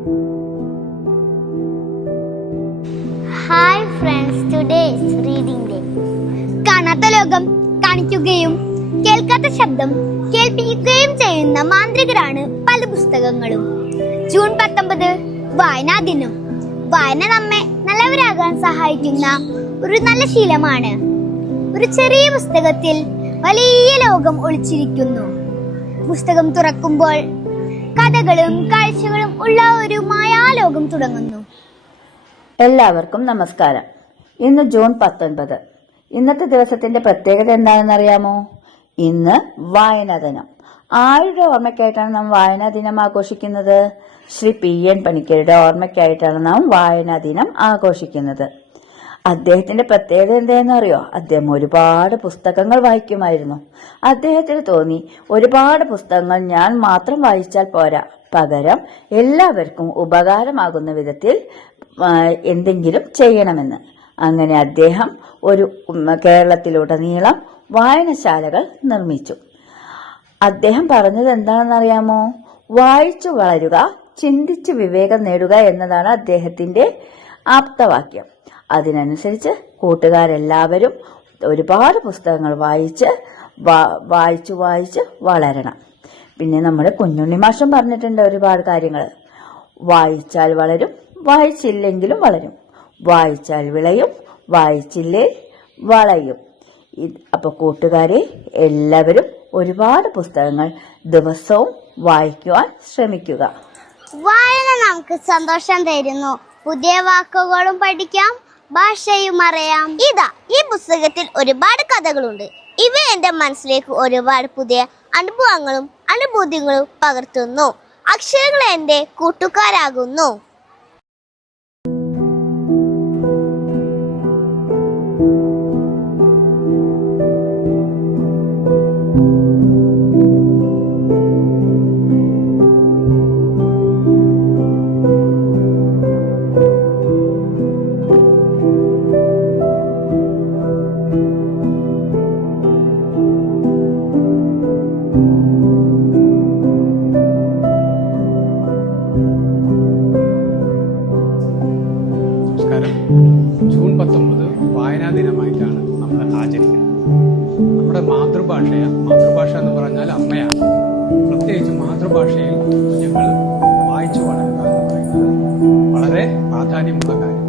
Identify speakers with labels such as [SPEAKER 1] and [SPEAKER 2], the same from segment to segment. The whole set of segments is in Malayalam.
[SPEAKER 1] Hi friends today's reading day കാണാത്ത ലോകം കാണിക്കുകയും കേൾക്കാത്ത ശബ്ദം കേൾപ്പിക്കുകയും ചെയ്യുന്ന മാന്ത്രികരാണ് പല പുസ്തകങ്ങളും. ജൂൺ പത്തൊമ്പത് വായനാ ദിനം. വായന നമ്മെ നല്ലവരാകാൻ സഹായിക്കുന്ന ഒരു നല്ല ശീലമാണ്. ഒരു ചെറിയ പുസ്തകത്തിൽ വലിയ ലോകം ഒളിച്ചിരിക്കുന്നു. പുസ്തകം തുറക്കുമ്പോൾ കഥകളും കാഴ്ചകളും ഉള്ള ഒരു മായാലോകം തുടങ്ങുന്നു.
[SPEAKER 2] എല്ലാവർക്കും നമസ്കാരം. ഇന്ന് ജൂൺ പത്തൊൻപത്. ഇന്നത്തെ ദിവസത്തിന്റെ പ്രത്യേകത എന്താണെന്ന് അറിയാമോ ഇന്ന് വായനാ ദിനം. ആരുടെ ഓർമ്മയ്ക്കായിട്ടാണ് നാം വായനാ ദിനം ആഘോഷിക്കുന്നത്? ശ്രീ പി എൻ പണിക്കരുടെ ഓർമ്മയ്ക്കായിട്ടാണ് നാം വായനാ ദിനം ആഘോഷിക്കുന്നത്. അദ്ദേഹത്തിന്റെ പ്രത്യേകത അറിയോ? അദ്ദേഹം ഒരുപാട് പുസ്തകങ്ങൾ വായിക്കുമായിരുന്നു. അദ്ദേഹത്തിന് തോന്നി ഒരുപാട് പുസ്തകങ്ങൾ ഞാൻ മാത്രം വായിച്ചാൽ പോരാ. പകരം എല്ലാവർക്കും ഉപകാരമാകുന്ന വിധത്തിൽ എന്തെങ്കിലും ചെയ്യണമെന്ന്. അങ്ങനെ അദ്ദേഹം ഒരു കേരളത്തിലുടനീളം വായനശാലകൾ നിർമ്മിച്ചു. അദ്ദേഹം പറഞ്ഞത് എന്താണെന്നറിയാമോ? വായിച്ചു വളരുക ചിന്തിച്ച് വിവേകം നേടുക എന്നതാണ് അദ്ദേഹത്തിന്റെ ആപ്തവാക്യം. അതിനനുസരിച്ച് കൂട്ടുകാരെല്ലാവരും ഒരുപാട് പുസ്തകങ്ങൾ വായിച്ച് വായിച്ചു വായിച്ച് വളരണം. പിന്നെ നമ്മുടെ കുഞ്ഞുണ്ണി മാഷം പറഞ്ഞിട്ടുണ്ട് ഒരുപാട് കാര്യങ്ങൾ വായിച്ചാൽ വളരും വായിച്ചില്ലെങ്കിലും വളരും. വായിച്ചാൽ വിളയും വായിച്ചില്ലേ വളയും. അപ്പോൾ അപ്പൊ കൂട്ടുകാരെ എല്ലാവരും ഒരുപാട് പുസ്തകങ്ങൾ ദിവസവും വായിക്കുവാൻ ശ്രമിക്കുക.
[SPEAKER 1] വായന നമുക്ക് സന്തോഷം തരുന്നു. പുതിയ വാക്കുകളും പഠിക്കാം. ഭാഷയും അറിയാം. ഇതാ ഈ പുസ്തകത്തിൽ ഒരുപാട് കഥകളുണ്ട്. ഇവ എന്റെ മനസ്സിലേക്ക് ഒരുപാട് പുതിയ അനുഭവങ്ങളും അനുഭൂതികളും പകർത്തുന്നു. അക്ഷരങ്ങൾ എന്റെ കൂട്ടുകാരാകുന്നു.
[SPEAKER 3] ദിനമായിട്ടാണ് നമ്മൾ ആചരിക്കുന്നത്. നമ്മുടെ മാതൃഭാഷയ മാതൃഭാഷ എന്ന് പറഞ്ഞാൽ അമ്മയാണ്. പ്രത്യേകിച്ച് മാതൃഭാഷയിൽ കുഞ്ഞുങ്ങൾ വായിച്ചു വളരുക വളരെ പ്രാധാന്യമുള്ള കാര്യം.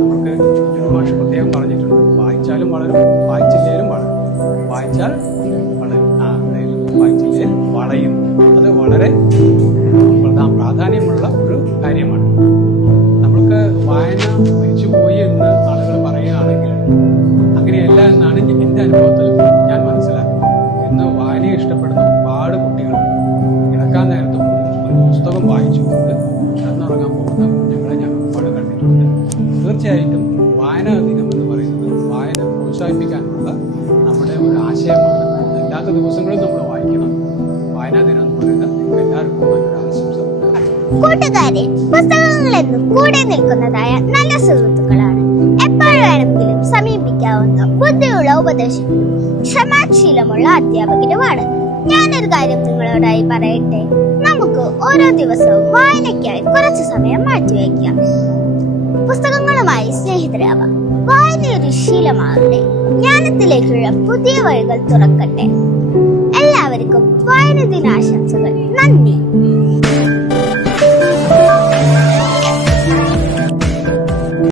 [SPEAKER 3] നമുക്ക് ഭാഷ പ്രത്യേകം പറഞ്ഞിട്ടുണ്ട്. വായിച്ചാലും വളരും വായിച്ചില്ലേലും വളരും. വായിച്ചാൽ വളരും. ആ വായിച്ചില്ലേ വളയും. അത് വളരെ എന്നാണ് എന്റെ അനുഭവത്തിൽ ഞാൻ മനസ്സിലാക്കുന്നത്. ഇന്ന് വായനയെ ഇഷ്ടപ്പെടുന്ന ഒരുപാട് കുട്ടികൾ കിടക്കാൻ നേരത്തും ഒരു പുസ്തകം വായിച്ചുകൊണ്ട് കിടന്നുറങ്ങാൻ പോകുന്ന കുഞ്ഞുങ്ങളെ ഞാൻ ഒരുപാട് കണ്ടിട്ടുണ്ട്. തീർച്ചയായിട്ടും വായനാ ദിനം എന്ന് പറയുന്നത് വായന പ്രോത്സാഹിപ്പിക്കാനുള്ള നമ്മുടെ ഒരു ആശയമാണ്. അല്ലാത്ത ദിവസങ്ങളും നമ്മൾ വായിക്കണം. വായനാ ദിനം എന്ന് പറയുന്നത് നിങ്ങൾക്ക് എല്ലാവർക്കും നല്ലൊരു ആശംസ.
[SPEAKER 1] കൂട്ടുകാരെ പുസ്തകങ്ങളെന്നും കൂടെ നിൽക്കുന്നതായ നല്ല സുഹൃത്തുക്കളാണ്. എപ്പോഴും സമീപിക്കാവുന്ന ബുദ്ധിയുള്ള ഉപദേശം ക്ഷമാശീലമുള്ള അധ്യാപകനുമാണ്. ഞാനൊരു കാര്യം നിങ്ങളോടായി പറയട്ടെ. നമുക്ക് ഓരോ ദിവസവും വായനയ്ക്കായി കുറച്ച് സമയം മാറ്റിവെക്കാം പുസ്തകങ്ങളുമായി സ്നേഹിതരാവാം. വായന ഒരു ശീലമാകട്ടെ. ജ്ഞാനത്തിലേക്കുള്ള പുതിയ വഴികൾ തുറക്കട്ടെ. എല്ലാവർക്കും വായന ദിനാശംസകൾ നന്ദി.